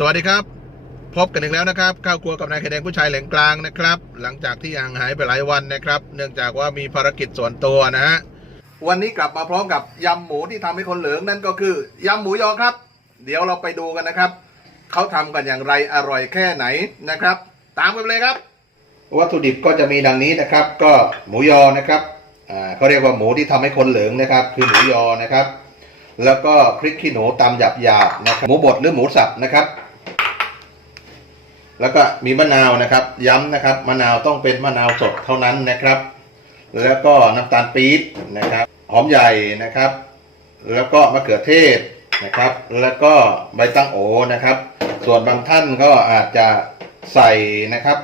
สวัสดีครับ พบกันอีกแล้วนะครับ ข้าวครัวกับนายไข่แดงผู้ชายแหล่งกลางนะครับ หลังจากที่ห่างหายไปหลายวันนะครับ เนื่องจากว่ามีภารกิจส่วนตัวนะฮะวันนี้กลับมาพร้อมกับยำหมูที่ทำให้คนเหลืองนั่นก็คือยำหมูยอครับ เดี๋ยวเราไปดูกันนะครับเขาทำกันอย่างไรอร่อยแค่ไหนนะครับ ตามกันไปเลยครับ วัตถุดิบก็จะมีดังนี้นะครับ ก็หมูยอนะครับอ่าเขาเรียกว่าหมูที่ทำให้คนเหลืองนะครับ คือหมูยอนะครับ แล้วก็พริกขี้หนูตำหยาบๆนะครับหมูบดหรือหมูสับนะครับ แล้วก็มีมะนาวนะครับ ย้ำนะครับมะนาวต้องเป็นมะนาวสดเท่านั้นนะครับ แล้วก็น้ำตาลปี๊บนะครับ หอมใหญ่นะครับ แล้วก็มะเขือเทศนะครับ แล้วก็ใบตั้งโอนะครับ ส่วนบางท่านก็อาจจะใส่นะครับ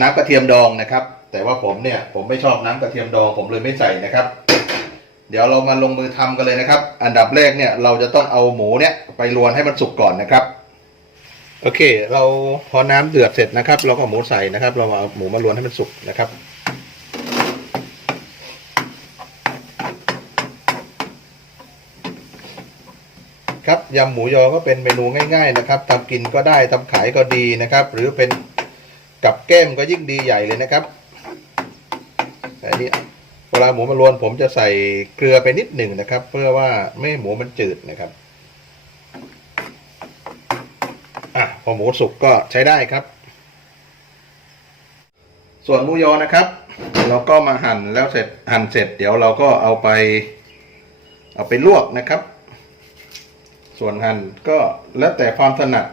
น้ำกระเทียมดองนะครับ แต่ว่าผมเนี่ยผมไม่ชอบน้ำกระเทียมดอง ผมเลยไม่ใส่นะครับ เดี๋ยวเรามาลงมือทำกันเลยนะครับ อันดับแรกเนี่ยเราจะต้องเอาหมูเนี่ยไปรวนให้มันสุกก่อนนะครับ โอเค เราพอน้ำเดือดเสร็จนะครับ เราก็หมูใส่นะครับ เราเอาหมูมารวนให้มันสุกนะครับ ครับยำหมูยอก็เป็นเมนูง่าย ๆ นะครับทำกินก็ได้ทำขายก็ดีนะครับ หรือเป็นกับแก้มก็ยิ่งดีใหญ่เลยนะครับแต่อันนี้เวลาหมูมารวนผมจะใส่เกลือไปนิดหนึ่งนะครับ เพื่อว่าไม่ให้หมูมันจืดนะครับ อะพอหมูสุกก็ใช้ได้ครับ ส่วนหมูยอนะครับ เราก็มาหั่นแล้วเสร็จหั่นเสร็จ เดี๋ยวเราก็เอาไป เอาไปลวกนะครับ ส่วนหั่นก็แล้วแต่ความถนัด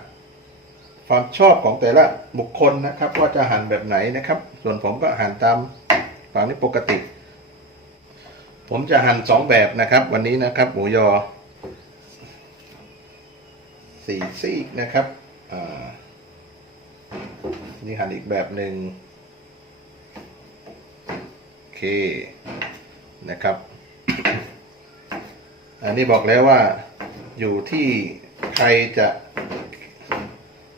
ความชอบของแต่ละบุคคลนะครับว่าจะหั่นแบบไหนนะครับ ส่วนผมก็หั่นตามฝั่งนี้ปกติ ผมจะหั่นสองแบบนะครับ วันนี้นะครับหมูยอสี่ซีกนะครับ นี่หั่นอีกแบบหนึ่งโอเคนะครับ อันนี้บอกแล้วว่าอยู่ที่ใครจะ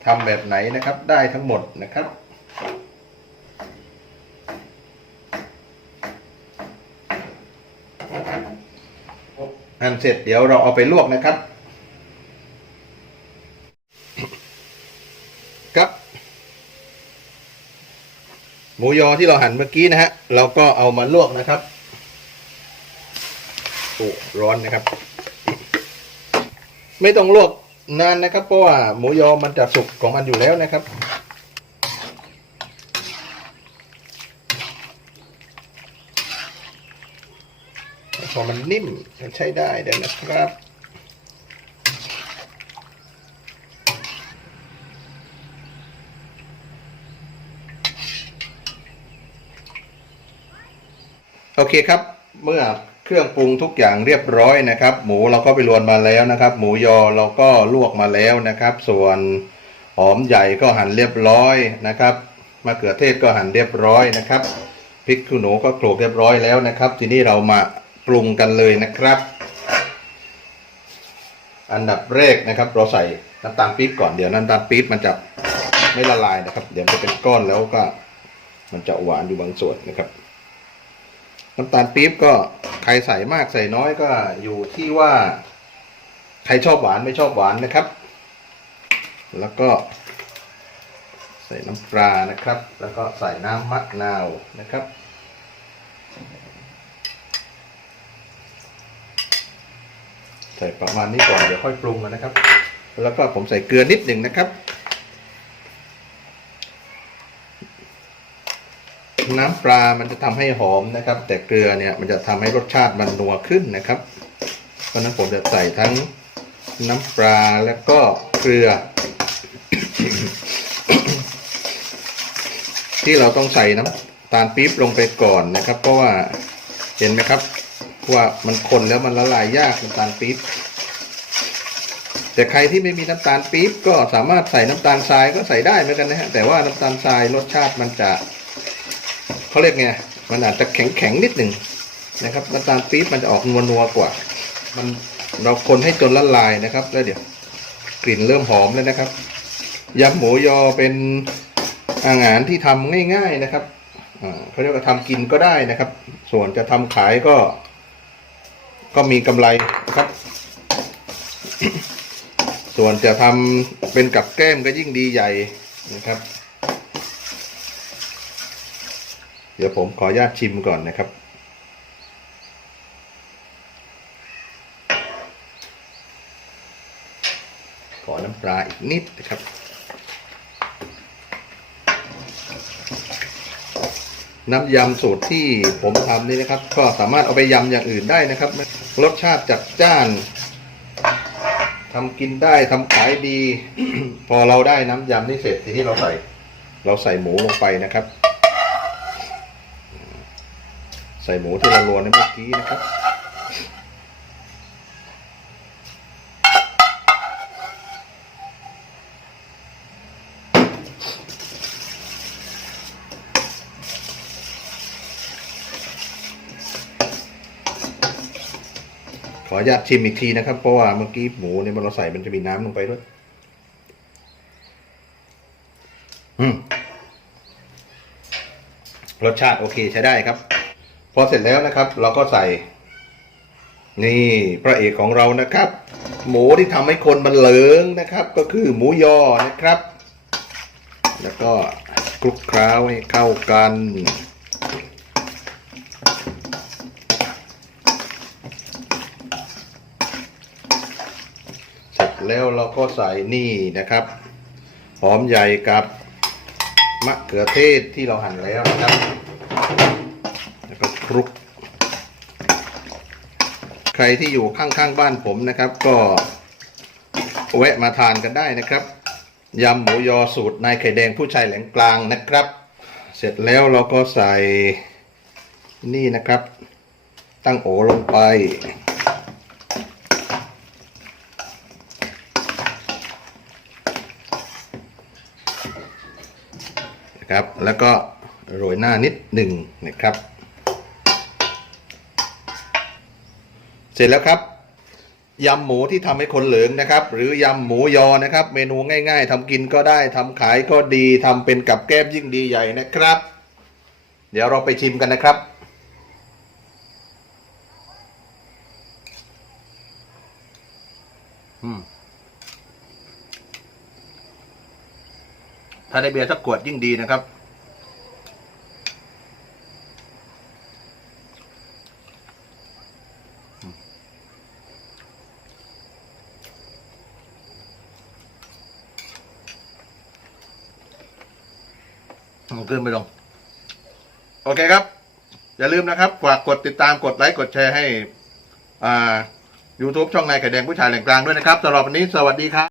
ทำแบบไหนนะครับได้ทั้งหมดนะครับหั่นเสร็จเดี๋ยวเราเอาไปลวกนะครับครับ หมูยอที่เราหั่นเมื่อกี้นะฮะ เราก็เอามาลวกนะครับโอ้ร้อนนะครับ ไม่ต้องลวกนานนะครับ เพราะว่าหมูยอมันจะสุกของมันอยู่แล้วนะครับพอมันนิ่มมันใช้ได้เดี๋ยวนะครับ โอเคครับ เมื่อเครื่องปรุงทุกอย่างเรียบร้อยนะครับ หมูเราก็ไปรวนมาแล้วนะครับ หมูยอเราก็ลวกมาแล้วนะครับ ส่วนหอมใหญ่ก็หั่นเรียบร้อยนะครับมะเขือเทศก็หั่นเรียบร้อยนะครับพริกขี้หนูก็โขลกเรียบร้อยแล้วนะครับ ทีนี้เรามาปรุงกันเลยนะครับ อันดับแรกนะครับ เราใส่น้ำตาลปี๊บก่อนเดี๋ยวน้ำตาลปี๊บมันจะไม่ละลายนะครับ เดี๋ยวจะเป็นก้อนแล้วก็ มันจะหวานอยู่บางส่วนนะครับ น้ำตาลปี๊บก็ใครใส่มากใส่น้อยก็อยู่ที่ว่า ใครชอบหวานไม่ชอบหวานนะครับ แล้วก็ ใส่น้ำปลานะครับ แล้วก็ใส่น้ำมะนาวนะครับใส่ประมาณนี้ก่อนเดี๋ยวค่อยปรุงนะครับ แล้วก็ผมใส่เกลือนิดหนึ่งนะครับ น้ำปลา มันจะทำให้หอมนะครับ แต่เกลือเนี่ยมันจะทำให้รสชาติมันนัวขึ้นนะครับ เพราะฉะนั้นผมจะใส่ทั้งน้ำปลาแล้วก็เกลือ ที่เราต้องใส่น้ำตาลปี๊บลงไปก่อนนะครับ เพราะว่าเห็นไหมครับว่ามันคนแล้วมันละลายยากน้ำตาลปี๊บแต่ใครที่ไม่มีน้ำตาลปี๊บก็สามารถใส่น้ำตาลทรายก็ใส่ได้เหมือนกันนะฮะแต่ว่าน้ำตาลทรายรสชาติมันจะ เขาเรียกไงมันอาจจะแข็งแข็งๆนิดหนึ่งนะครับน้ำตาลปี๊บมันจะออกนัวนัวๆกว่า มันเราคนให้จนละลายนะครับ แล้วเดี๋ยวกลิ่นเริ่มหอมแล้วนะครับยำหมูยอเป็นอาหารที่ทำง่ายๆนะครับเขาเรียกว่าทำกินก็ได้นะครับ ส่วนจะทำขายก็ ก็มีกำไรครับ ส่วนจะทำเป็นกับแก้มก็ยิ่งดีใหญ่นะครับ เดี๋ยวผมขออนุญาตชิมก่อนนะครับ ขอน้ำปลาอีกนิดนะครับ น้ำยำสูตรที่ผมทำนี่นะครับ ก็สามารถเอาไปยำอย่างอื่นได้นะครับ รสชาติจัดจ้านทำกินได้ทำขายดี พอเราได้น้ำยำนี่เสร็จทีนี้เราใส่ เราใส่หมูลงไปนะครับ ใส่หมูที่เราลวนในเมื่อกี้นะครับ ขออนุญาตชิมอีกทีนะครับ เพราะว่าเมื่อกี้หมูเนี่ยมันเราใส่มันจะมีน้ำลงไปด้วย อืมรสชาติโอเคใช้ได้ครับ พอเสร็จแล้วนะครับ เราก็ใส่ นี่พระเอกของเรานะครับ หมูที่ทำให้คนมันเหลิงนะครับ ก็คือหมูยอนะครับ แล้วก็คลุกเคล้าให้เข้ากันเสร็จแล้วเราก็ใส่นี่นะครับ หอมใหญ่กับมะเขือเทศที่เราหั่นแล้วนะครับ แล้วก็คลุก ใครที่อยู่ข้างๆบ้านผมนะครับ ก็แวะมาทานกันได้นะครับยำหมูยอสูตรนายไข่แดงผู้ชายแหลงกลางนะครับ เสร็จแล้วเราก็ใส่นี่นะครับ ตั้งโอลงไปนะครับแล้วก็โรยหน้านิดหนึ่งนะครับ ร็จแล้วครับยำหมูที่ทำให้คนเหลืองนะครับ หรือยำหมูยอนะครับ เมนูง่ายๆทำกินก็ได้ทำขายก็ดีทำเป็นกับแก้มยิ่งดีใหญ่นะครับ เดี๋ยวเราไปชิมกันนะครับ ถ้าได้เบียร์สักขวดยิ่งดีนะครับ เอาขึ้นไปลง โอเคครับ อย่าลืมนะครับฝากกดติดตามกดไลค์กดแชร์ให้ อ่า YouTube ช่องนายไข่แดงผู้ชายแหล่งกลางด้วยนะครับสำหรับวันนี้สวัสดีครับ